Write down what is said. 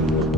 можно.